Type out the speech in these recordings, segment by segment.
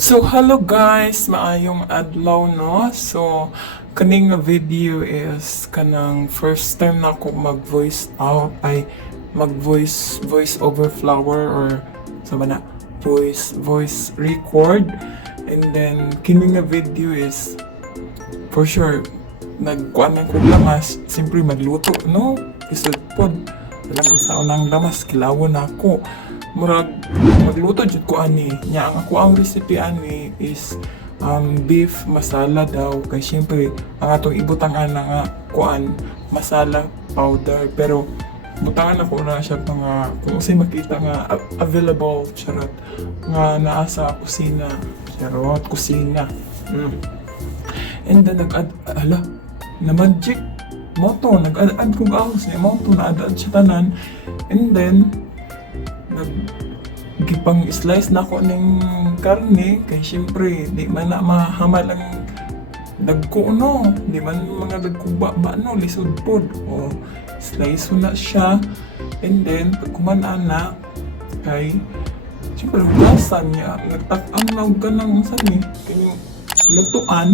So hello guys, maayong adlaw no. So kaning nga video is kanang first time na ako mag-voice out ay voice over flower or sa na voice record. And then kining nga video is for sure nagkuan ko lamas, simpre magluto no. Isod pod alam sa unang lamas kilawon ako. Murag magluto jud ko ani nya ang ako ang recipe ani is beef masala daw kay syempre ang atong ibutang-an na nga kuan masala powder pero butangan ako na siya mga kung kasi makita nga available charot nga naa sa kusina charot kusina and then nag-add na magic mo to nag-add kong ahos mo to na-add siya tanan and then gipang slice na ko ng karne kay syempre di man na mahamal ang dagko no di man mga dagkuba ba no lisod pod o slice na siya and then pag kumanan na kay syempre hugasan niya nagtak-ang naog ka ng sani kanyang lutuan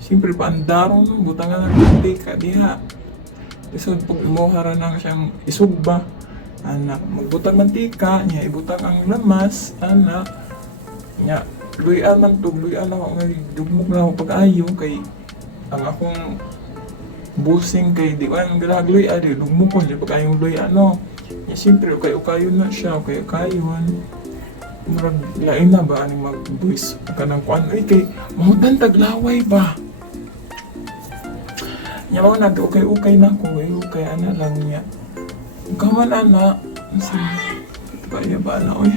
syempre paandaron butangan ng mantika diha lisod pag imuhara na siyang isugba anak magbutang mantika niya ibutang ang lamas anak niya luyan man to luyan ako nga dugmok na ako pag-ayo kay ang akong busing kay di man galagloy adi dugmok ko niya pag-ayong luyan no niya siyempre ukayon na siya ukayon murag lain na ba aning mag-voice kanang kuan ay kay mahudan taglaway ba niya mo nag-ukay na ko ukay ana lang niya kaman ana kaya ba na oy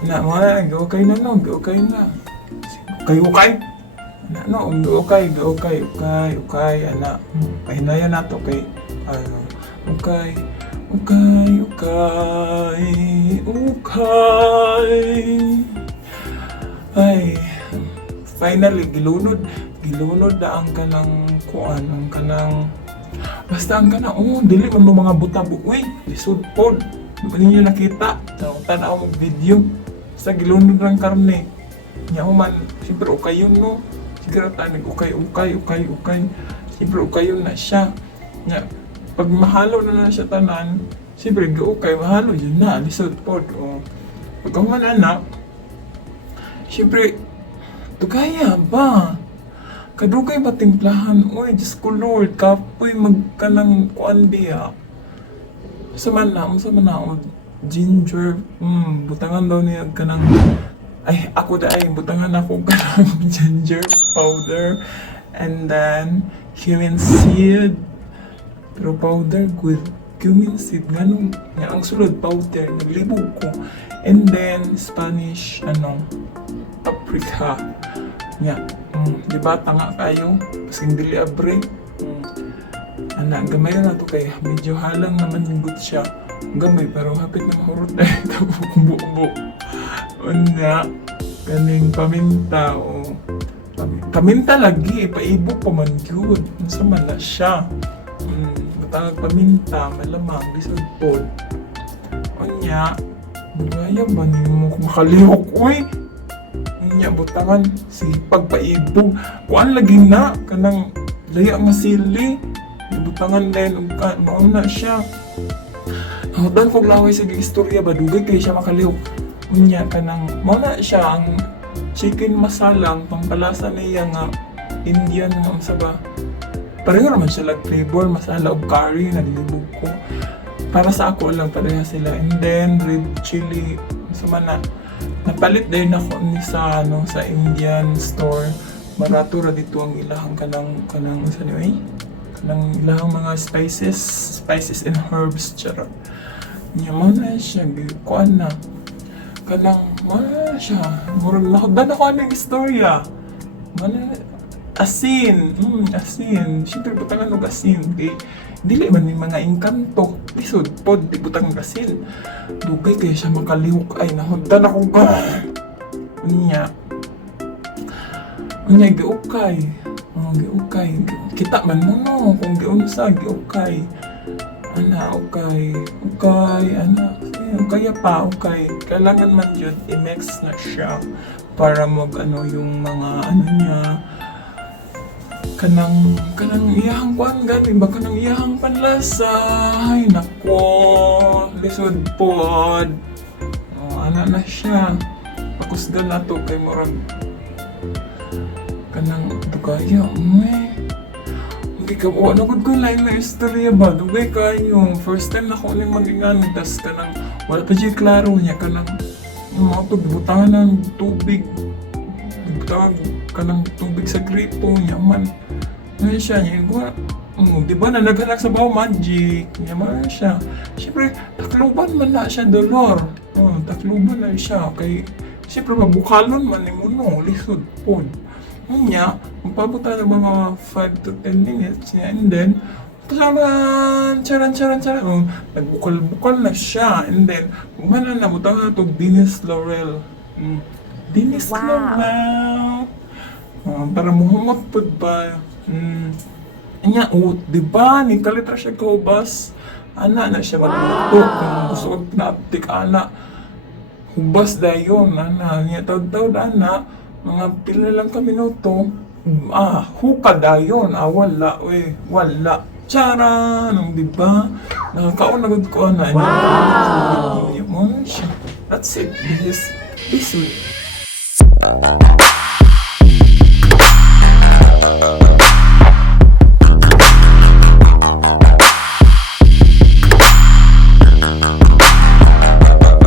na mo na okay na no okay na okay na no okay ana pahinayan nato kay ano okay ay finally gilunod na ang kanang kuan ang kanang basta ang kana, dili man mo mga butabo. Uy, lisod pod. Di ba ninyo nakita? Tanaw mo video. Basta gilunod ng karne. Nya man, siyempre ukayon no. Siguro tanig ukay. Siyempre ukayon na siya. Nya, pag mahalo na siya tanan, siyempre ukay, mahalo yun na. Lisod pod. Pag man anak, siyempre, tugaya ba? Kadugay ba timplahan? Uy, Diyos ko Lord, kapoy magkanang kuan diya. Sa man na, ginger, butangan daw niya kanang, ay, ako butangan ako kanang ginger powder, and then, cumin seed, pero powder with cumin seed, ganun, nga ang sulod powder, naglibog ko, and then, Spanish, paprika, nga, diba tanga kayo kasing dili abre anak gamay na to kay medyo halang naman yung good siya gamay pero hapit na mahurot na ito buo una kaning paminta paminta lagi paibok pa man yun nasa man na siya matangag paminta malamang bisod pod unya bugaya ba niyo mo makalihok uy niya butangan si pagpaibog kuan lagi na kanang laya masili butangan din mauna siya dan kog laway sa istorya ba dugay kay siya makalihok unya kanang mauna siya ang chicken masala ang pampalasa niya nga Indian nga sa ba pareho naman siya lag flavor masala og curry nalibog ko para sa ako lang pareha sila and then red chili sa mana napalit din ako ni sa Indian store. Barato ra dito ang ilahang kanang anyway. Kanang ilahang mga spices and herbs charot. Nya mo na siya kuan na. Kanang siya. Murag nahudan ako ang istorya. Asin. Siyempre butangan og asin. Okay? Dili man ni mga engkanto. Lisod pod di butang asin. Dugay kaya siya makalihok ay nahudan akong Unya giukay. Giukay. Kita man mo no kung giunsa giukay. Ana okay. Ana kaya pa, okay. Kailangan man yun, i-mix na siya para mag ano yung mga ano niya, kanang iyahang kuan gani ba kanang iyahang panlasa. Ay nako, lisod pod. Ana na siya. Pakusgan na to kay murag kanang dugaya hindi ka ano gud ko lain na istorya ba dugay kayo first time na ko uling magingan tas kanang wala pa siya klaro niya kanang mga to butangan ng tubig butang kanang tubig sa gripo niya man ngayon siya niya di ba na naghanak sa bawo magic niya man siya siyempre takluban man na siya dolor takluban na siya kay siyempre mabukalon man ni Muno lisod po niya, magpapunta na mga 5 to 10 minutes niya, and then, charan, nagbukal-bukal na siya, and then, umana na, butang na ito, Dinis Laurel. Dinis Laurel. Para muhumot po ba? Niya, diba, ni kalitra siya kaubas, ana na siya magluto, kung gusto ko pinaptik, ana, hubas dayon, ana, niya, taw-taw, ana, mga pila lang ka minuto, hukad dayon, wala, wala. Tara, diba? Nakakaunagod ko na. Wow! That's it. This week.